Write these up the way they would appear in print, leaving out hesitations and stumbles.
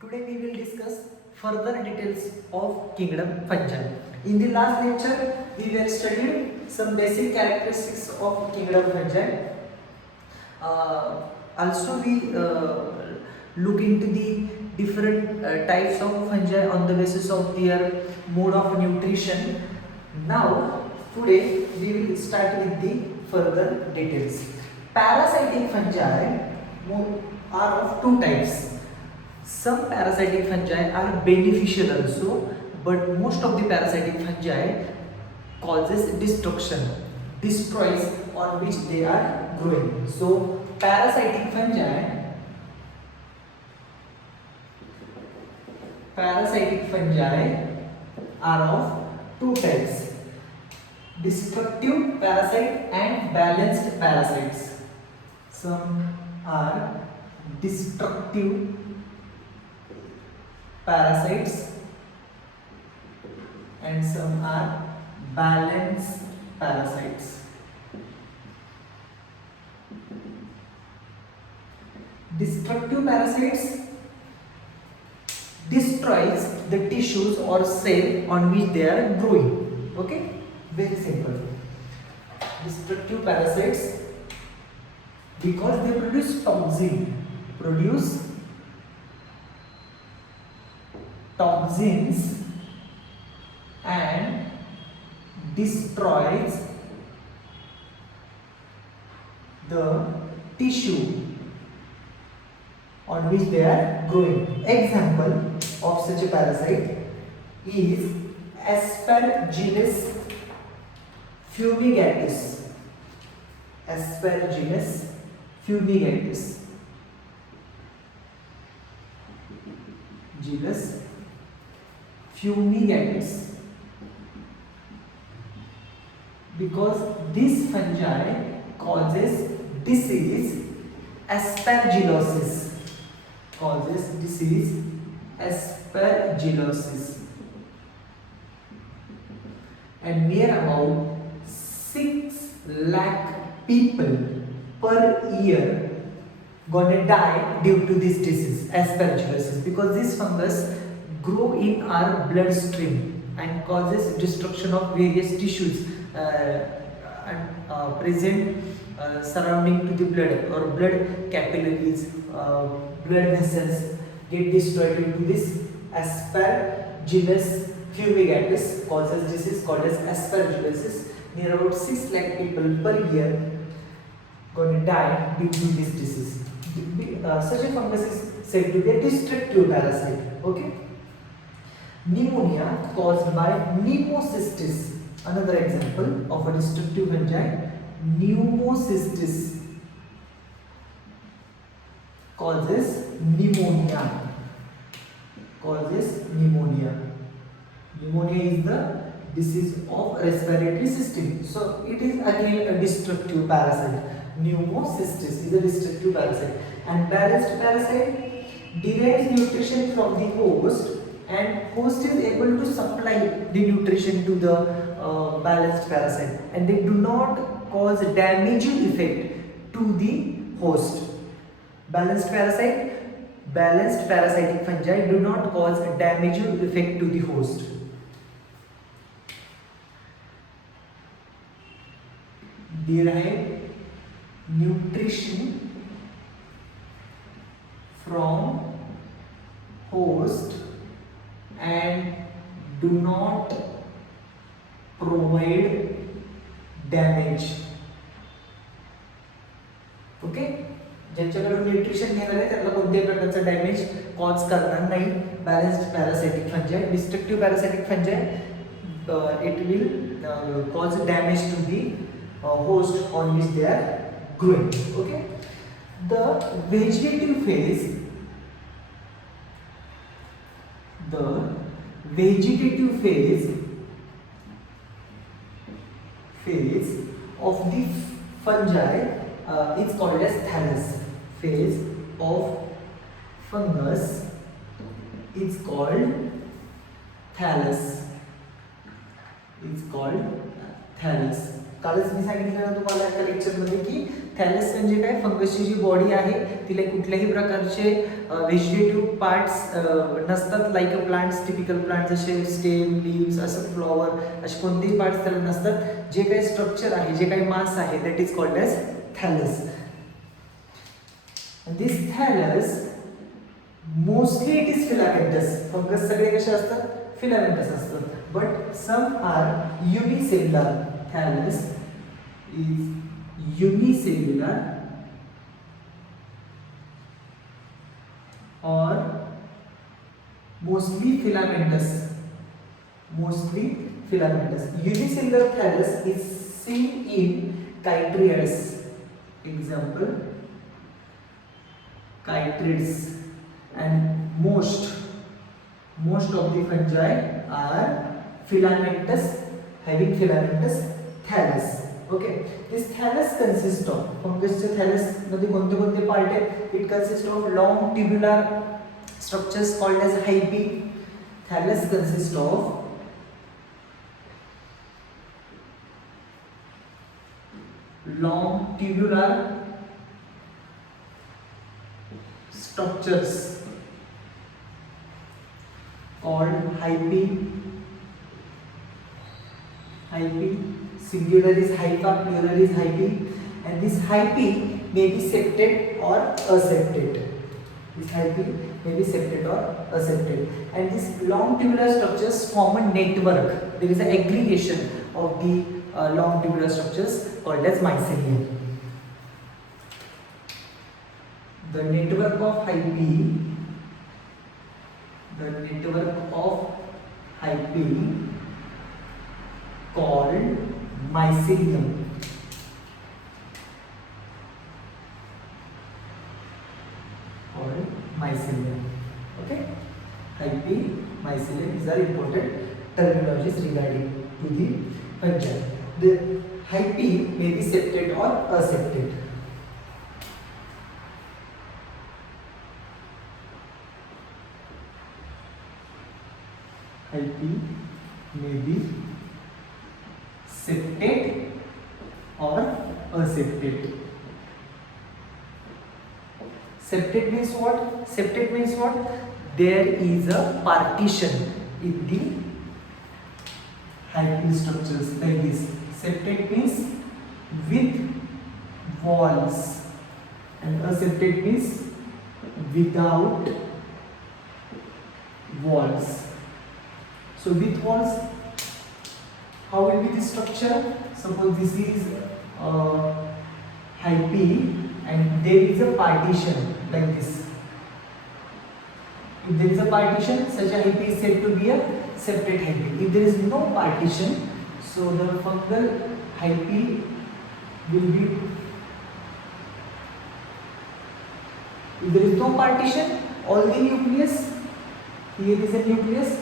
Today we will discuss further details of kingdom fungi. In the last lecture, we were studied some basic characteristics of kingdom fungi. Also, we look into the different types of fungi on the basis of their mode of nutrition. Now, today we will start with the further details. Parasitic fungi are of two types. Some parasitic fungi are beneficial also, but most of the parasitic fungi causes destruction, destroys on which they are growing. So parasitic fungi are of two types: destructive parasite and balanced parasites. Some are destructive parasites and some are balanced parasites. Destructive parasites destroys the tissues or cell on which they are growing. Okay, very simple. Destructive parasites, because they produce toxins and destroys the tissue on which they are growing. Example of such a parasite is Aspergillus fumigatus. Aspergillus fumigatus. Gillus fumigatus. Because this fungi causes disease aspergillosis. And near about 6 lakh people per year gonna die due to this disease, aspergillosis, because this fungus grow in our bloodstream and causes destruction of various tissues present surrounding to the blood, or blood capillaries, blood vessels get destroyed due to this Aspergillus fumigatus causes disease called as aspergillosis. Near about 6 lakh people per year going to die due to this disease. Such a fungus is said to be a destructive parasite. Okay. Pneumonia caused by pneumocystis. Another example of a destructive fungi. Pneumocystis causes pneumonia. Pneumonia is the disease of respiratory system. So it is again a destructive parasite. Pneumocystis is a destructive parasite. And balanced parasite derives nutrition from the host, and host is able to supply the nutrition to the balanced parasite, and they do not cause damaging effect to the host. Balanced parasitic fungi do not cause a damaging effect to the host. Derive nutrition from host and do not provide damage. Okay, ज्यांच्याकडून nutrition घेणार आहे त्याला कोणत्याही प्रकारचा damage cause करणार नाही. Balanced पॅरासाइटिक fungi. Destructive पॅरासाइटिक fungi it will cause damage to the host on which they are growing. Okay, the vegetative phase of the fungi is called as thallus. Phase of fungus is called thallus. कालच मी सांगितलं ना तुम्हाला एका lecture मध्ये की थॅलस म्हणजे काय, फंगसची जी body आहे तिला कुठल्याही प्रकारचे व्हेजिटेटिव्ह पार्ट्स नसतात, like a plants, typical plant जसे स्टेम, लीव्स, असं फ्लॉवर, असे कोणतेही पार्ट्स त्याला नसतात. जे काही स्ट्रक्चर आहे, जे काही मास आहे, that is called as thallus. This thallus mostly it is filamentous. Fungus सगळे कसे असतात, फिलामेंटस असतात. But some are unicellular. Thallus is unicellular or mostly filamentous. Mostly filamentous. Unicellular thallus is seen in chytrids. Example, chytrids. And most of the fungi are filamentous, having filamentous thallus. Okay, this thallus consists of, फंगसचे thallus मध्ये कोणते कोणते part आहेत? It consists of long tubular structures called as hyphae. Thallus consists of long tubular structures called hyphae. Singular is hypha, plural is hyphae, and this hyphae may be septate or aseptate. This hyphae may be septate or aseptate, and these long tubular structures form a network. There is an aggregation of the long tubular structures called as mycelium. The network of hyphae called mycelium. Okay, hyphae, mycelium, these are important terminologies regarding to the fungi. The hyphae may be septate or aseptate. Hyphae may be septate or aseptate. Septate means what? Septate means what? There is a partition in the hyphae structures like this. Septate means with walls, and aseptate means without walls. So with walls, how will be the structure? Suppose this is hyphae and there is a partition like this. If there is a partition, such a hyphae is said to be a septate hyphae. If there is no partition, so the fungal hyphae will be, if there is no partition, all the nucleus, here is a nucleus,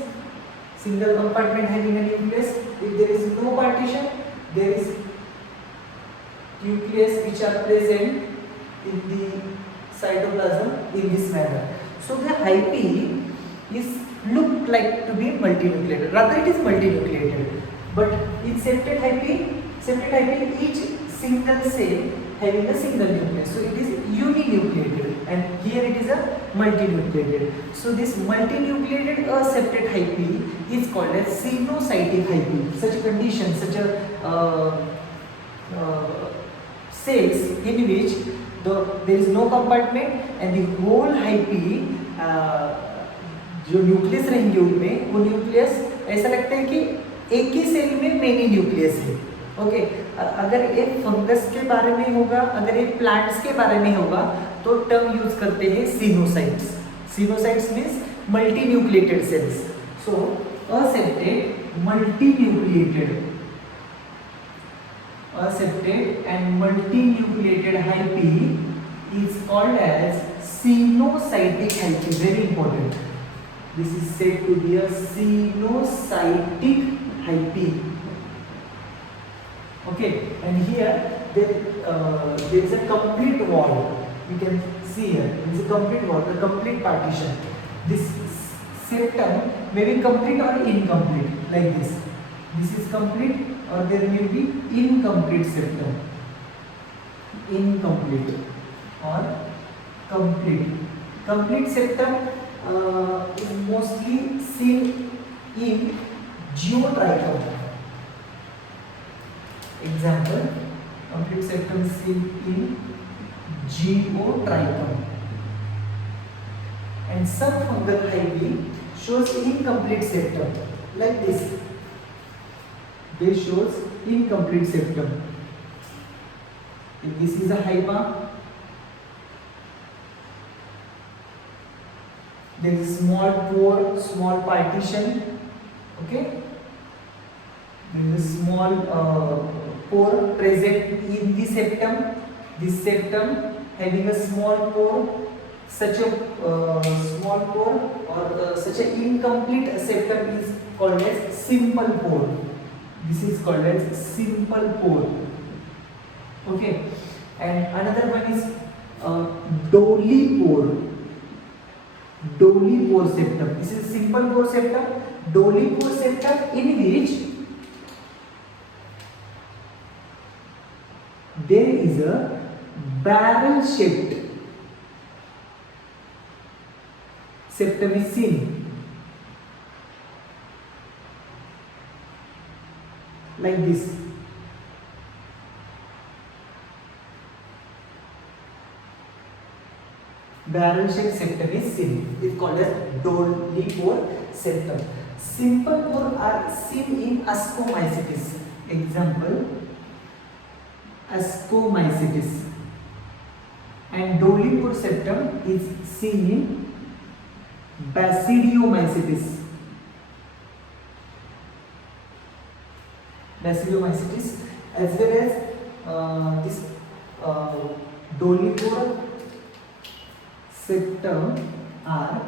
single compartment having a nucleus. If there is no partition, there is nucleus which are present in the cytoplasm in this manner. So the hyphae is looked like to be multinucleated. Rather, it is multinucleated. But in septate hyphae, each single cell having a single nucleus. So it is uninucleated, and here it is a multinucleated. So this multinucleated aseptate hyphae is called as sinusoidal hyphae. Such a condition, such a cells in which there is no compartment and the whole hyphae जो nucleus रहेंगे उनमें, वो nucleus ऐसा लगता है कि एक ही cell में मेनी न्यूक्लियस है. ओके, अगर एक फंगस के बारे में होगा, अगर एक प्लांट्स के बारे में होगा, तो टर्म यूज करते हैं सिनोसाइट्स. सिनोसाइट्स means multi nucleated sales. So aseptate, multinucleated, aseptate and multinucleated hyphae is called as sinusoidal hyphae. Very important. This is said to be a sinusoidal hyphae. Okay, and here there is a complete wall. You can see here there is a complete wall, a complete partition. This septum may be complete or incomplete, like this. This is complete or there may be incomplete septum. incomplete or complete. Complete septum is mostly seen in geotrichum. Example, complete septum seen in geotrichum. And some fungal hyphae shows incomplete septum like this. This shows incomplete septum. And this is a hypha. There is a small pore, small partition. Okay. There is a small pore present in the septum. This septum having a small pore. Such a small pore or such an incomplete septum is called as simple pore. This is called as simple pore. Okay, and another one is Dolly pore. Dolly pore septum. This is simple pore septum. Dolly pore septum in which there is a barrel shaped septum is seen. Like this. Barrel shaped septum is seen. It's called as Dolly pore septum. Simple pore are seen in ascomycetes. Example, ascomycetes. And Dolly pore septum is seen in Basidiomycetes. Basidiomycetes as well as this Dolly pore septum are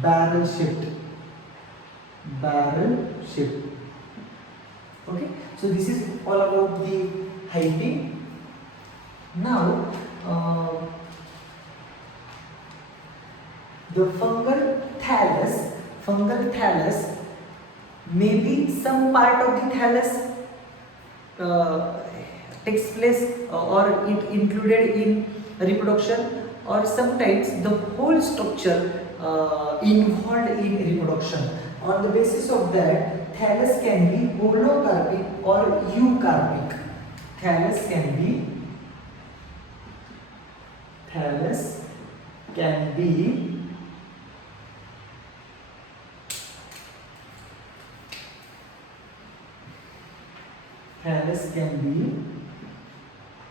barrel shaped. Barrel shaped. Okay, so this is all about the hyphae. Now the fungal thallus may be some part of the thallus takes place or it included in reproduction, or sometimes the whole structure involved in reproduction. On the basis of that, thallus can be holocarpic or eucarpic. Thallus can be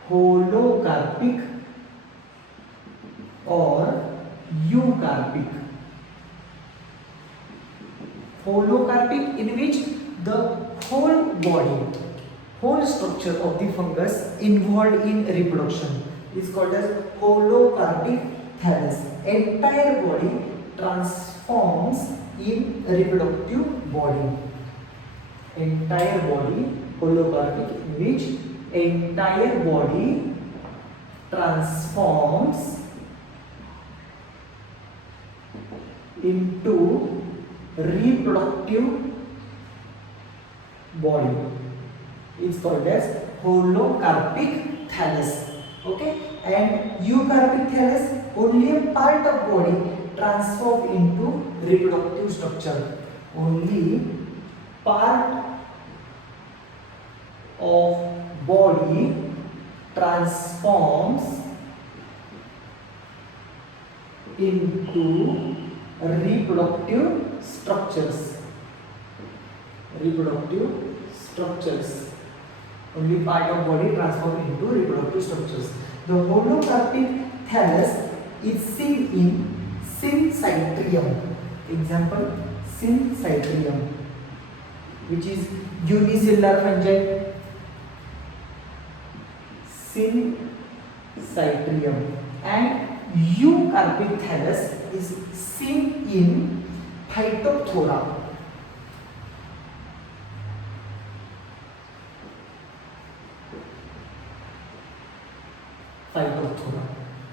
holocarpic or eucarpic. Holocarpic, in which the whole body, whole structure of the fungus involved in reproduction is called as holocarpic thallus. Entire body transforms in reproductive body. Entire body holocarpic, in which entire body transforms into reproductive body. It's called as holocarpic thallus. Okay, and eucarpic thallus, only a part of body transform into reproductive structure. Only part of body transforms into reproductive structures. Only part of body transform into reproductive structures. The holocarpic thallus is seen in Syncytium. Example, Syncytium, which is unicellular fungi. Syncytium. And eucarpic thallus is seen in Phytophthora.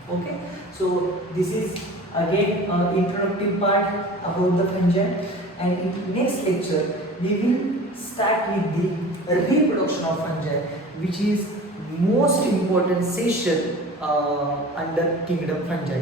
Okay, so this is again introductive part about the fungi, and in next lecture we will start with the reproduction of fungi, which is most important session under kingdom fungi.